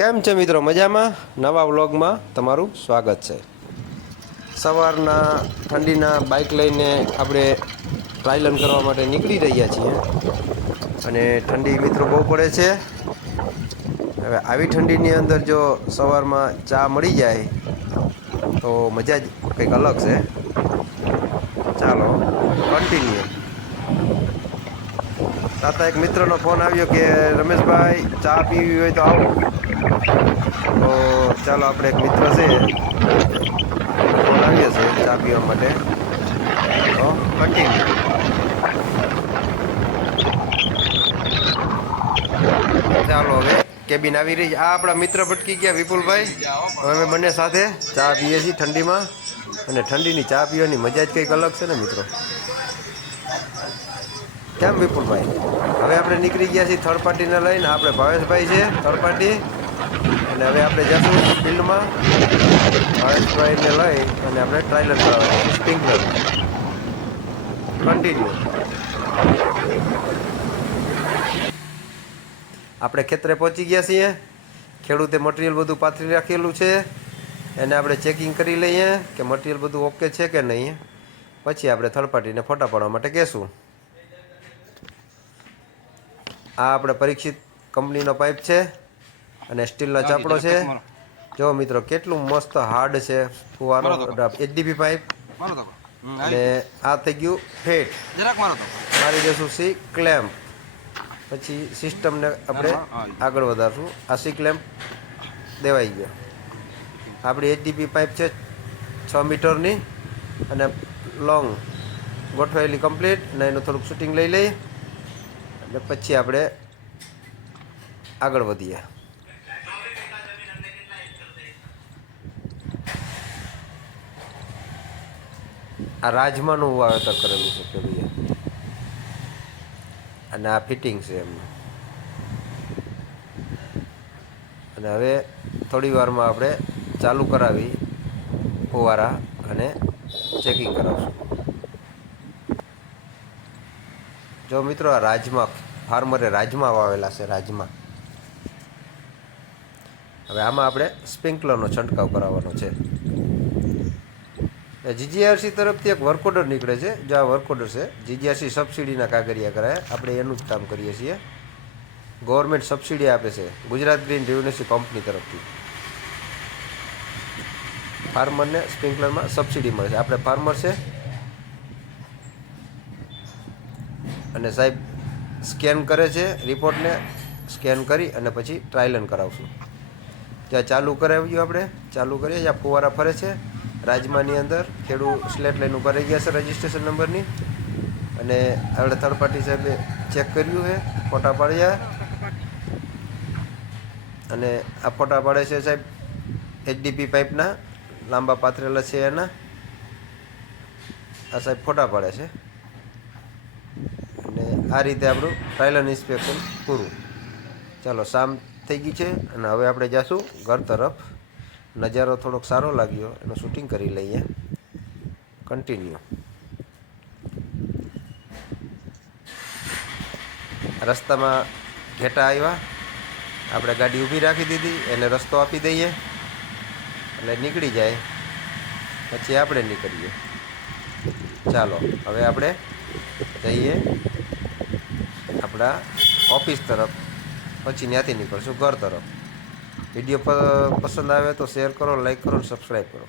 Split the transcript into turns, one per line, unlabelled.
કેમ છે મિત્રો? મજામાં? નવા વ્લોગમાં તમારું સ્વાગત છે. સવારના ઠંડીના બાઇક લઈને આપણે ટ્રાયલન કરવા માટે નીકળી રહ્યા છીએ. અને ઠંડી મિત્રો બહુ પડે છે. હવે આવી ઠંડીની અંદર જો સવારમાં ચા મળી જાય, તો મજા જ કંઈક અલગ છે. ચાલો કન્ટિન્યુ તાતા એક મિત્રનો ફોન આવ્યો કે, રમેશભાઈ, ચા પીવી હોય તો આવો. ચાલો આપણે એક મિત્ર છે, બોલાવીએ આવ્યો છે ચા પીવા માટે. તો ચાલો હવે કેબિન આવી રહી આ આપણા મિત્ર ભટકી ગયા વિપુલભાઈ. હવે અમે બંને સાથે ચા પીએ છીએ ઠંડીમાં. અને ઠંડીની ચા પીવાની મજા જ કંઈક અલગ છે ને, મિત્રો? કેમ વિપુલભાઈ? હવે આપણે નીકળી ગયા છીએ થર્ડ પાર્ટીને લઈને. આપણે ભાવેશભાઈ છે થર્ડ પાર્ટી અને હવે આપણે જશું ફિલ્ડમાં ભાવેશભાઈને લઈ અને આપણે ટ્રાયલર કરાવવાનું સ્પ્રિંકલર કન્ટિન્યુ આપણે ખેતરે પહોંચી ગયા છીએ. ખેડૂતે મટીરિયલ બધું પાથરી રાખેલું છે. એને આપણે ચેકિંગ કરી લઈએ કે મટીરિયલ બધું ઓકે છે કે નહીં. પછી આપણે થર્ડ પાર્ટીને ફોટા પાડવા માટે કહેશું. આ આપણે પરીક્ષિત કંપનીનો પાઇપ છે. અને સ્ટીલનો ચાપડો છે. જો મિત્રો કેટલું મસ્ત હાર્ડ છે ફુવારો એચડીપી પાઇપ અને આ થઈ ગયું ફેટ.
મારો
જશું સી ક્લેમ્પ. પછી સિસ્ટમને આપણે આગળ વધારશું. આ સી ક્લેમ્પ દેવાઈ ગયો. આપણી એચડીપી પાઇપ છે છ મીટરની અને લોંગ ગોઠવાયેલી કમ્પ્લીટ અને એનું થોડુંક શૂટિંગ લઈ લઈ. અને પછી આપણે આગળ વધીએ. આ રાજમાનું વાવેતર કરેલું છે ખેડૂએ અને આ ફિટિંગ છે એમનું. અને હવે થોડી વારમાં આપણે ચાલુ કરાવી ફુવારા અને ચેકિંગ કરાવશું. જો મિત્રો આ રાજમા, ફાર્મરે રાજમા વાવેલા છે, રાજમા. હવે આમાં આપણે સ્પ્રિંકલરનો છંટકાવ કરાવવાનો છે. જીજીઆરસી તરફથી એક વર્ક ઓર્ડર નીકળે છે. જો આ વર્ક ઓર્ડર છે, જીજીઆરસી સબસિડીના કાગરિયા કરાય. આપણે એનું જ કામ કરીએ છીએ. ગવર્મેન્ટ સબસિડી આપે છે ગુજરાત ગ્રીન રેવન્યુસી કંપની તરફથી. ફાર્મરને સ્પ્રિંકલરમાં સબસિડી મળે છે. આપણે ફાર્મર છે. અને સાહેબ સ્કેન કરે છે રિપોર્ટને સ્કેન કરી અને પછી ટ્રાયલન કરાવશું. ત્યાં ચાલુ કરાવ્યું આપણે, ચાલુ કરીએ, જ્યાં ફુવારા ફરે છે રાજમાની અંદર ખેડૂત સ્લેટ લઈને ઊભા રહી ગયા છે રજિસ્ટ્રેશન નંબરની અને આપણે થર્ડ પાર્ટી સાહેબે ચેક કર્યું છે, ફોટા પાડ્યા. અને આ ફોટા પાડે છે સાહેબ એચડીપી પાઇપના લાંબા પાથરેલા છે એના. આ સાહેબ ફોટા પાડે છે. અને આ રીતે આપણું ટ્રાયલન ઇન્સ્પેક્શન પૂરું. ચાલો શામ થઈ ગઈ છે અને હવે આપણે જઈશું ઘર તરફ. નજારો થોડોક સારો લાગ્યો. એનું શૂટિંગ કરી લઈએ. કન્ટિન્યુ રસ્તામાં ઘેટા આવ્યા. આપણે ગાડી ઊભી રાખી દીધી. એને રસ્તો આપી દઈએ. એટલે નીકળી જાય. પછી આપણે નીકળીએ. ચાલો, હવે આપણે જઈએ આપણા ઓફિસ તરફ. પછી ત્યાંથી નીકળશું, ઘર તરફ. વીડિયો પસંદ આવે તો શેર કરો લાઈક કરો અને સબસ્ક્રાઈબ કરો.